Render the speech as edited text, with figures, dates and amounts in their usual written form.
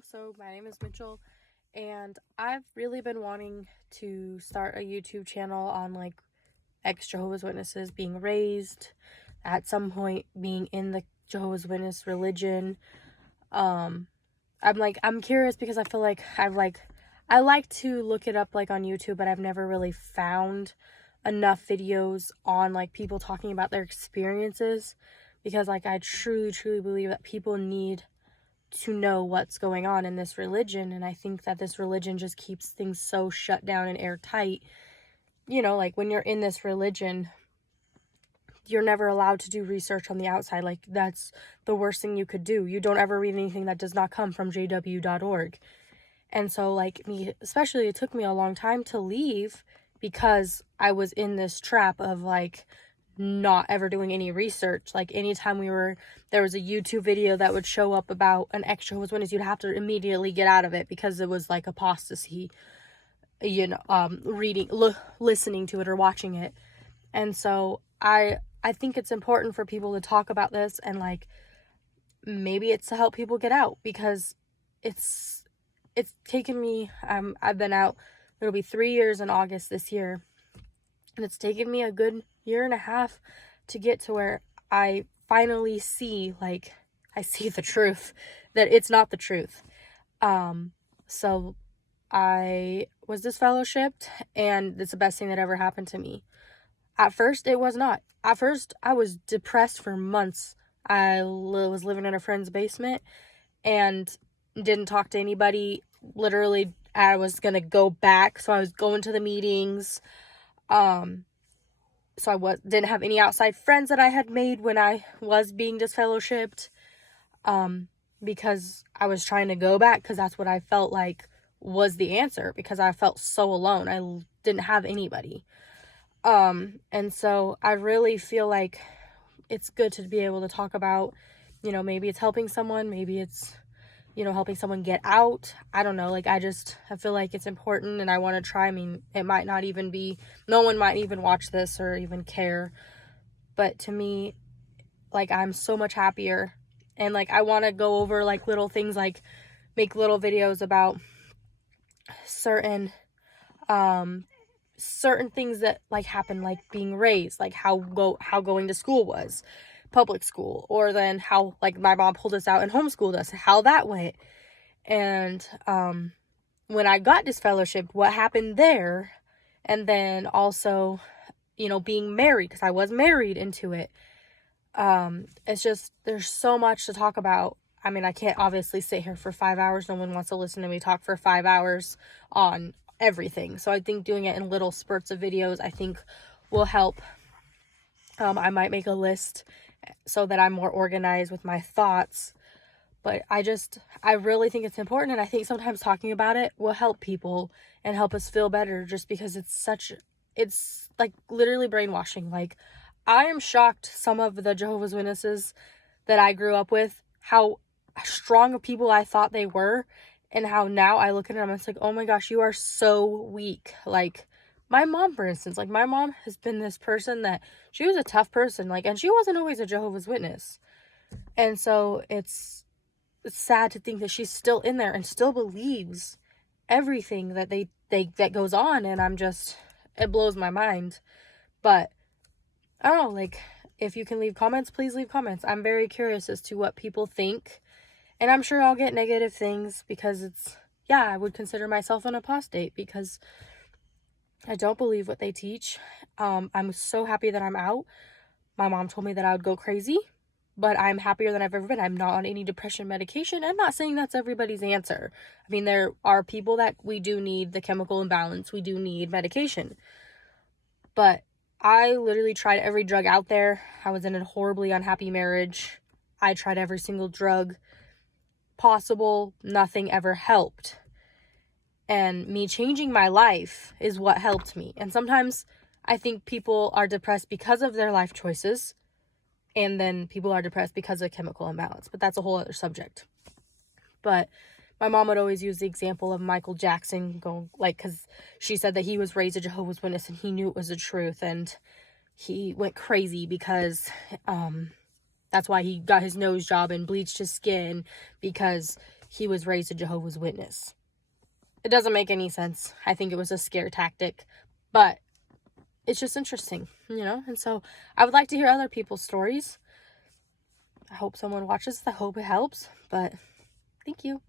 y'all. So my name is Mitchell, and I've really been wanting to start a YouTube channel on like ex-Jehovah's Witnesses being raised, at some point being in the Jehovah's Witness religion. I'm curious because I feel like I like to look it up like on YouTube, but I've never really found enough videos on like people talking about their experiences, because like I truly believe that people need to know what's going on in this religion. And I think that this religion just keeps things so shut down and airtight. You know, like when you're in this religion, you're never allowed to do research on the outside. Like that's the worst thing you could do. You don't ever read anything that does not come from jw.org. And so like me, especially, it took me a long time to leave because I was in this trap of like not ever doing any research. Like anytime there was a YouTube video that would show up about an ex-Jehovah's Witness, you'd have to immediately get out of it because it was like apostasy, listening to it or watching it. And so I think it's important for people to talk about this, and like maybe it's to help people get out, because it's taken me, I've been out, it'll be 3 years in August this year, and it's taken me a good year and a half to get to where I finally see, like, I see the truth, that it's not the truth. So I was disfellowshipped, and it's the best thing that ever happened to me. At first, it was not. At first, I was depressed for months. I was living in a friend's basement and didn't talk to anybody. Literally, I was going to go back, so I was going to the meetings. So I didn't have any outside friends that I had made when I was being disfellowshipped, because I was trying to go back, because that's what I felt like was the answer, because I felt so alone. I didn't have anybody. And so I really feel like it's good to be able to talk about, maybe it's helping someone, maybe it's, helping someone get out. I don't know. Like, I feel like it's important, and I want to try. I mean, it might not even be, no one might even watch this or even care. But to me, like, I'm so much happier. And like, I want to go over like little things, like make little videos about certain things that like happen, like being raised, like how going to school was, public school, or then how like my mom pulled us out and homeschooled us, how that went. And when I got disfellowshipped, what happened there. And then also, being married, because I was married into it. It's just, there's so much to talk about. I mean, I can't obviously sit here for 5 hours. No one wants to listen to me talk for 5 hours on everything. So I think doing it in little spurts of videos, I think will help. I might make a list so that I'm more organized with my thoughts. But I really think it's important, and I think sometimes talking about it will help people and help us feel better, just because it's like literally brainwashing. Like, I am shocked some of the Jehovah's Witnesses that I grew up with, how strong of people I thought they were, and how now I look at them and it's like, oh my gosh, you are so weak. Like, my mom, for instance, like my mom has been this person that she was a tough person, like, and she wasn't always a Jehovah's Witness. And so it's sad to think that she's still in there and still believes everything that that goes on. And it blows my mind. But I don't know, like, if you can leave comments, please leave comments. I'm very curious as to what people think. And I'm sure I'll get negative things, because I would consider myself an apostate, because I don't believe what they teach. I'm so happy that I'm out. My mom told me that I would go crazy, but I'm happier than I've ever been. I'm not on any depression medication. I'm not saying that's everybody's answer. I mean, there are people that we do need the chemical imbalance. We do need medication. But I literally tried every drug out there. I was in a horribly unhappy marriage. I tried every single drug possible. Nothing ever helped. And me changing my life is what helped me. And sometimes I think people are depressed because of their life choices, and then people are depressed because of chemical imbalance. But that's a whole other subject. But my mom would always use the example of Michael Jackson, because she said that he was raised a Jehovah's Witness and he knew it was the truth, and he went crazy because that's why he got his nose job and bleached his skin, because he was raised a Jehovah's Witness. It doesn't make any sense. I think it was a scare tactic, but it's just interesting, and so I would like to hear other people's stories. I hope someone watches. I hope it helps, but thank you.